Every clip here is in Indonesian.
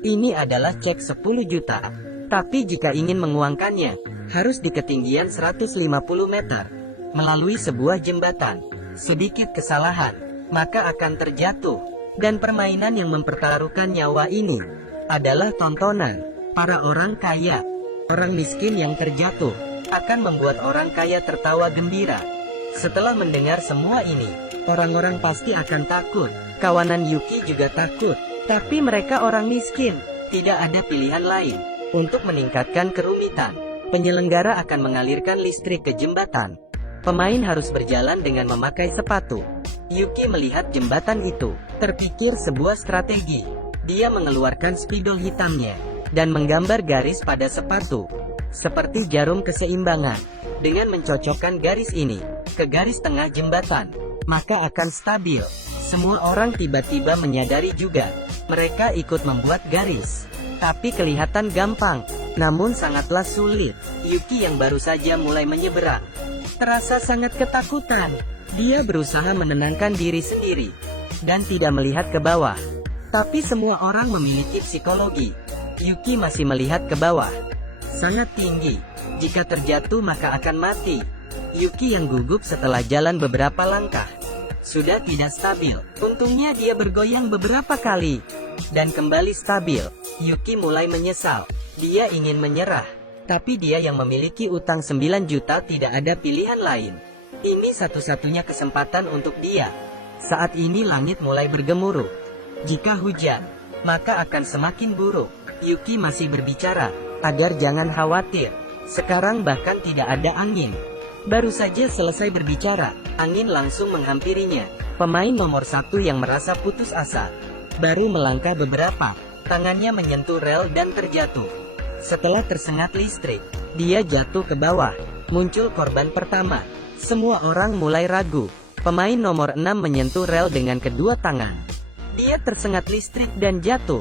Ini adalah cek 10 juta. Tapi jika ingin menguangkannya, harus di ketinggian 150 meter, melalui sebuah jembatan. Sedikit kesalahan, maka akan terjatuh. Dan permainan yang mempertaruhkan nyawa ini adalah tontonan para orang kaya. Orang miskin yang terjatuh akan membuat orang kaya tertawa gembira. Setelah mendengar semua ini, orang-orang pasti akan takut. Kawanan Yuki juga takut. Tapi mereka orang miskin, tidak ada pilihan lain. Untuk meningkatkan kerumitan, penyelenggara akan mengalirkan listrik ke jembatan. Pemain harus berjalan dengan memakai sepatu. Yuki melihat jembatan itu, terpikir sebuah strategi. Dia mengeluarkan spidol hitamnya, dan menggambar garis pada sepatu, seperti jarum keseimbangan. Dengan mencocokkan garis ini ke garis tengah jembatan, maka akan stabil. Semua orang tiba-tiba menyadari juga. Mereka ikut membuat garis. Tapi kelihatan gampang, namun sangatlah sulit. Yuki yang baru saja mulai menyeberang terasa sangat ketakutan. Dia berusaha menenangkan diri sendiri dan tidak melihat ke bawah. Tapi semua orang memiliki psikologi. Yuki masih melihat ke bawah. Sangat tinggi. Jika terjatuh maka akan mati. Yuki yang gugup setelah jalan beberapa langkah sudah tidak stabil. Untungnya dia bergoyang beberapa kali dan kembali stabil. Yuki mulai menyesal. Dia ingin menyerah. Tapi dia yang memiliki utang 9 juta tidak ada pilihan lain. Ini satu-satunya kesempatan untuk dia. Saat ini langit mulai bergemuruh. Jika hujan, maka akan semakin buruk. Yuki masih berbicara, agar jangan khawatir. Sekarang bahkan tidak ada angin. Baru saja selesai berbicara, angin langsung menghampirinya. Pemain nomor 1 yang merasa putus asa baru melangkah beberapa, tangannya menyentuh rel dan terjatuh. Setelah tersengat listrik, dia jatuh ke bawah. Muncul korban pertama. Semua orang mulai ragu. Pemain nomor 6 menyentuh rel dengan kedua tangan. Dia tersengat listrik dan jatuh.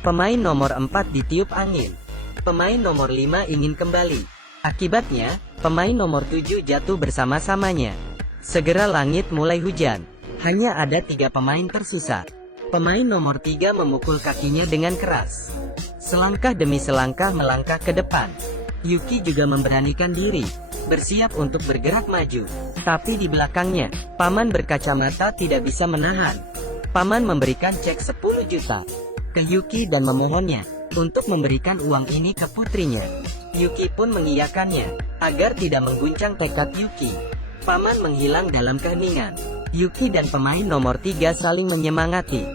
Pemain nomor 4 ditiup angin. Pemain nomor 5 ingin kembali. Akibatnya, pemain nomor 7 jatuh bersama-samanya. Segera langit mulai hujan. Hanya ada 3 pemain tersisa. Pemain nomor 3 memukul kakinya dengan keras. Selangkah demi selangkah melangkah ke depan. Yuki juga memberanikan diri, bersiap untuk bergerak maju. Tapi di belakangnya, paman berkacamata tidak bisa menahan. Paman memberikan cek 10 juta ke Yuki dan memohonnya untuk memberikan uang ini ke putrinya. Yuki pun mengiyakannya, agar tidak mengguncang tekad Yuki. Paman menghilang dalam keheningan. Yuki dan pemain nomor 3 saling menyemangati.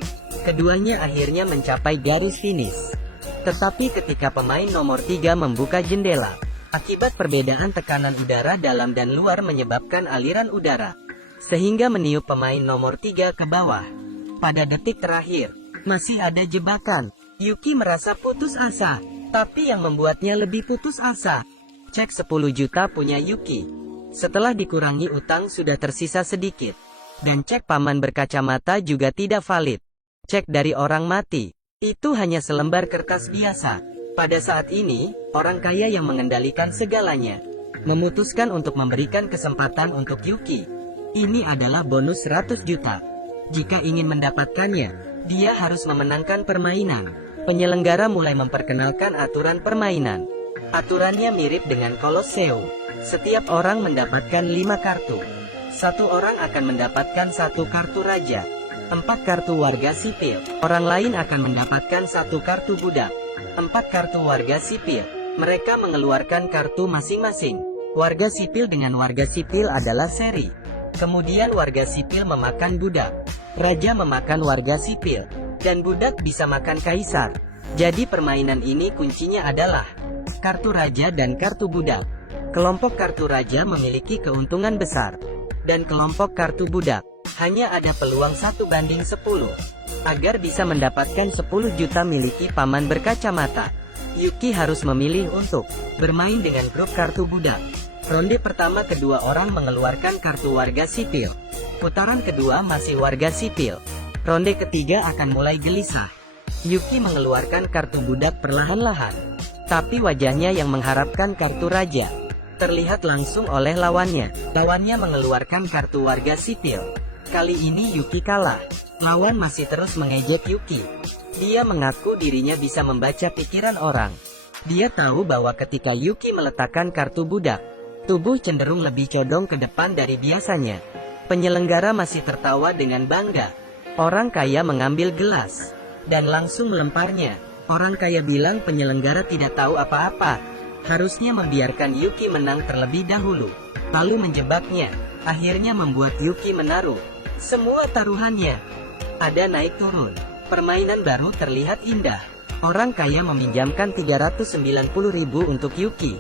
Keduanya akhirnya mencapai garis finish. Tetapi ketika pemain nomor 3 membuka jendela, akibat perbedaan tekanan udara dalam dan luar menyebabkan aliran udara, sehingga meniup pemain nomor 3 ke bawah. Pada detik terakhir, masih ada jebakan. Yuki merasa putus asa, tapi yang membuatnya lebih putus asa, cek 10 juta punya Yuki. Setelah dikurangi utang sudah tersisa sedikit. Dan cek paman berkacamata juga tidak valid. Cek dari orang mati, itu hanya selembar kertas biasa. Pada saat ini, orang kaya yang mengendalikan segalanya memutuskan untuk memberikan kesempatan untuk Yuki. Ini adalah bonus 100 juta. Jika ingin mendapatkannya, dia harus memenangkan permainan. Penyelenggara mulai memperkenalkan aturan permainan. Aturannya mirip dengan Colosseum. Setiap orang mendapatkan 5 kartu. 1 orang akan mendapatkan 1 kartu raja. 4 kartu warga sipil. Orang lain akan mendapatkan 1 kartu budak. 4 kartu warga sipil. Mereka mengeluarkan kartu masing-masing. Warga sipil dengan warga sipil adalah seri. Kemudian warga sipil memakan budak. Raja memakan warga sipil. Dan budak bisa makan kaisar. Jadi permainan ini kuncinya adalah kartu raja dan kartu budak. Kelompok kartu raja memiliki keuntungan besar. Dan kelompok kartu budak hanya ada peluang 1/10. Agar bisa mendapatkan 10 juta miliki paman berkacamata, Yuki harus memilih untuk bermain dengan grup kartu budak. Ronde pertama kedua orang mengeluarkan kartu warga sipil. Putaran kedua masih warga sipil. Ronde ketiga akan mulai gelisah. Yuki mengeluarkan kartu budak perlahan-lahan. Tapi wajahnya yang mengharapkan kartu raja terlihat langsung oleh lawannya. Lawannya mengeluarkan kartu warga sipil. Kali ini Yuki kalah. Lawan masih terus mengejek Yuki. Dia mengaku dirinya bisa membaca pikiran orang. Dia tahu bahwa ketika Yuki meletakkan kartu budak, tubuh cenderung lebih condong ke depan dari biasanya. Penyelenggara masih tertawa dengan bangga. Orang kaya mengambil gelas dan langsung melemparnya. Orang kaya bilang penyelenggara tidak tahu apa-apa. Harusnya membiarkan Yuki menang terlebih dahulu, lalu menjebaknya. Akhirnya membuat Yuki menaruh semua taruhannya. Ada naik turun. Permainan baru terlihat indah. Orang kaya meminjamkan 390.000 untuk Yuki.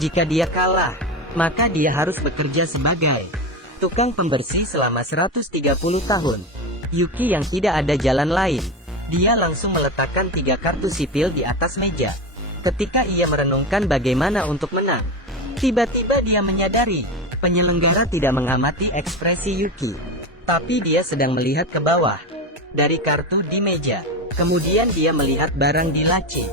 Jika dia kalah, maka dia harus bekerja sebagai tukang pembersih selama 130 tahun. Yuki yang tidak ada jalan lain. Dia langsung meletakkan 3 kartu sipil di atas meja. Ketika ia merenungkan bagaimana untuk menang, tiba-tiba dia menyadari, penyelenggara tidak mengamati ekspresi Yuki. Tapi dia sedang melihat ke bawah, dari kartu di meja. Kemudian dia melihat barang di laci.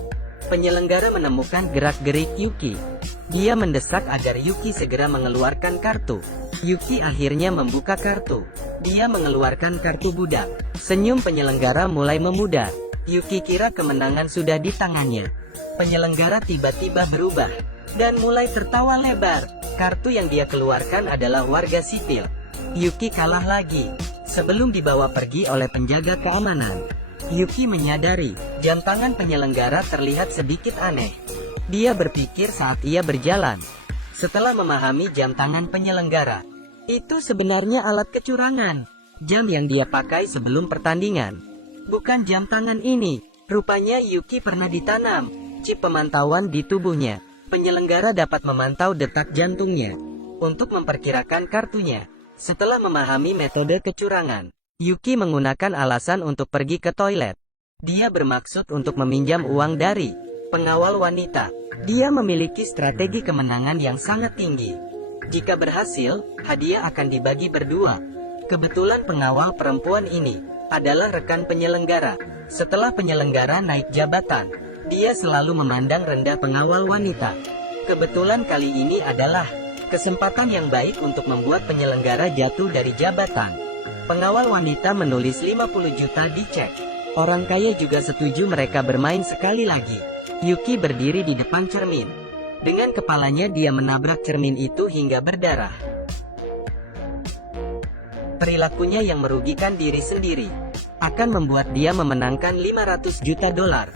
Penyelenggara menemukan gerak-gerik Yuki. Dia mendesak agar Yuki segera mengeluarkan kartu. Yuki akhirnya membuka kartu. Dia mengeluarkan kartu budak. Senyum penyelenggara mulai memudar. Yuki kira kemenangan sudah di tangannya. Penyelenggara tiba-tiba berubah dan mulai tertawa lebar. Kartu yang dia keluarkan adalah warga sipil. Yuki kalah lagi. Sebelum dibawa pergi oleh penjaga keamanan, Yuki menyadari jam tangan penyelenggara terlihat sedikit aneh. Dia berpikir saat ia berjalan. Setelah memahami jam tangan penyelenggara, itu sebenarnya alat kecurangan. Jam yang dia pakai sebelum pertandingan. Bukan jam tangan ini. Rupanya Yuki pernah ditanam chip pemantauan di tubuhnya. Penyelenggara dapat memantau detak jantungnya untuk memperkirakan kartunya. Setelah memahami metode kecurangan, Yuki menggunakan alasan untuk pergi ke toilet. Dia bermaksud untuk meminjam uang dari pengawal wanita. Dia memiliki strategi kemenangan yang sangat tinggi. Jika berhasil, hadiah akan dibagi berdua. Kebetulan pengawal perempuan ini adalah rekan penyelenggara. Setelah penyelenggara naik jabatan, dia selalu memandang rendah pengawal wanita. Kebetulan kali ini adalah kesempatan yang baik untuk membuat penyelenggara jatuh dari jabatan. Pengawal wanita menulis 50 juta di cek. Orang kaya juga setuju mereka bermain sekali lagi. Yuki berdiri di depan cermin. Dengan kepalanya dia menabrak cermin itu hingga berdarah. Perilakunya yang merugikan diri sendiri akan membuat dia memenangkan 500 juta dolar.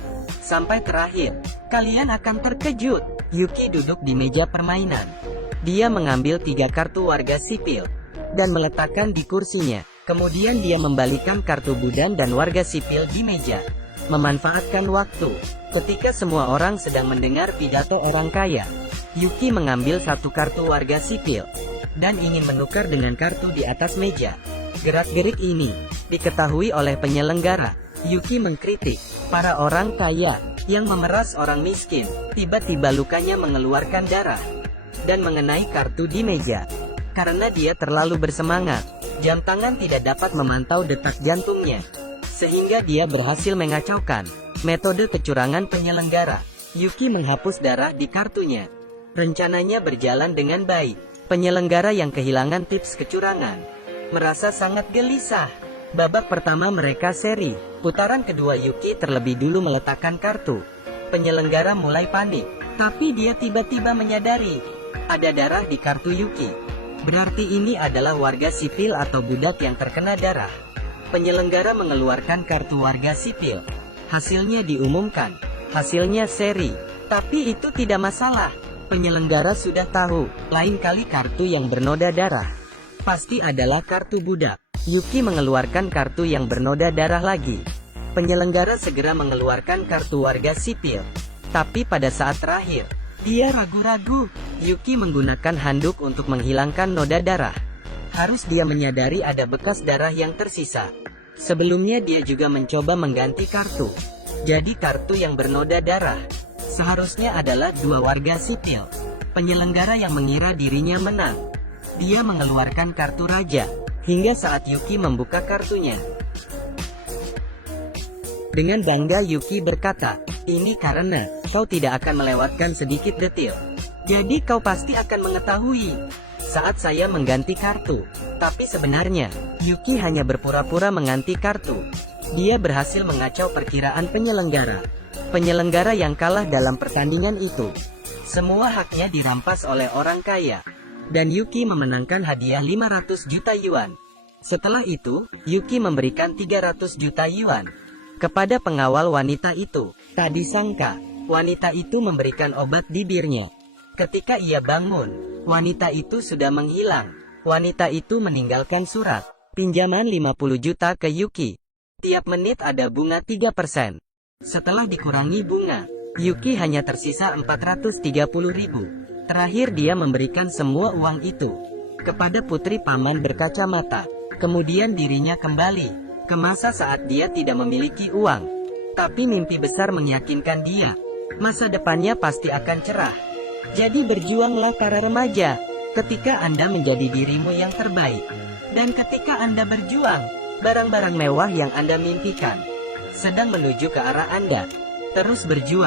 Sampai terakhir, kalian akan terkejut. Yuki duduk di meja permainan. Dia mengambil 3 kartu warga sipil dan meletakkan di kursinya. Kemudian dia membalikan kartu budan dan warga sipil di meja. Memanfaatkan waktu ketika semua orang sedang mendengar pidato orang kaya, Yuki mengambil 1 kartu warga sipil dan ingin menukar dengan kartu di atas meja. Gerak-gerik ini diketahui oleh penyelenggara. Yuki mengkritik para orang kaya yang memeras orang miskin. Tiba-tiba lukanya mengeluarkan darah dan mengenai kartu di meja. Karena dia terlalu bersemangat, jam tangan tidak dapat memantau detak jantungnya, sehingga dia berhasil mengacaukan metode kecurangan penyelenggara. Yuki menghapus darah di kartunya. Rencananya berjalan dengan baik. Penyelenggara yang kehilangan tips kecurangan merasa sangat gelisah. Babak pertama mereka seri. Putaran kedua Yuki terlebih dulu meletakkan kartu. Penyelenggara mulai panik, tapi dia tiba-tiba menyadari ada darah di kartu Yuki. Berarti ini adalah warga sipil atau budak yang terkena darah. Penyelenggara mengeluarkan kartu warga sipil. Hasilnya diumumkan. Hasilnya seri. Tapi itu tidak masalah. Penyelenggara sudah tahu, lain kali kartu yang bernoda darah pasti adalah kartu budak. Yuki mengeluarkan kartu yang bernoda darah lagi. Penyelenggara segera mengeluarkan kartu warga sipil. Tapi pada saat terakhir, dia ragu-ragu. Yuki menggunakan handuk untuk menghilangkan noda darah. Harus dia menyadari ada bekas darah yang tersisa. Sebelumnya dia juga mencoba mengganti kartu. Jadi kartu yang bernoda darah seharusnya adalah 2 warga sipil. Penyelenggara yang mengira dirinya menang. Dia mengeluarkan kartu raja. Hingga saat Yuki membuka kartunya, dengan bangga Yuki berkata, "Ini karena kau tidak akan melewatkan sedikit detil. Jadi kau pasti akan mengetahui saat saya mengganti kartu." Tapi sebenarnya, Yuki hanya berpura-pura mengganti kartu. Dia berhasil mengacau perkiraan penyelenggara. Penyelenggara yang kalah dalam pertandingan itu. Semua haknya dirampas oleh orang kaya. Dan Yuki memenangkan hadiah 500 juta yuan. Setelah itu, Yuki memberikan 300 juta yuan kepada pengawal wanita itu. Tak disangka, wanita itu memberikan obat bibirnya. Ketika ia bangun, wanita itu sudah menghilang. Wanita itu meninggalkan surat pinjaman 50 juta ke Yuki. Tiap menit ada bunga 3%. Setelah dikurangi bunga, Yuki hanya tersisa 430 ribu. Terakhir dia memberikan semua uang itu kepada putri paman berkacamata. Kemudian dirinya kembali ke masa saat dia tidak memiliki uang. Tapi mimpi besar meyakinkan dia. Masa depannya pasti akan cerah. Jadi berjuanglah para remaja. Ketika Anda menjadi dirimu yang terbaik. Dan ketika Anda berjuang, barang-barang mewah yang Anda mimpikan sedang menuju ke arah Anda. Terus berjuang.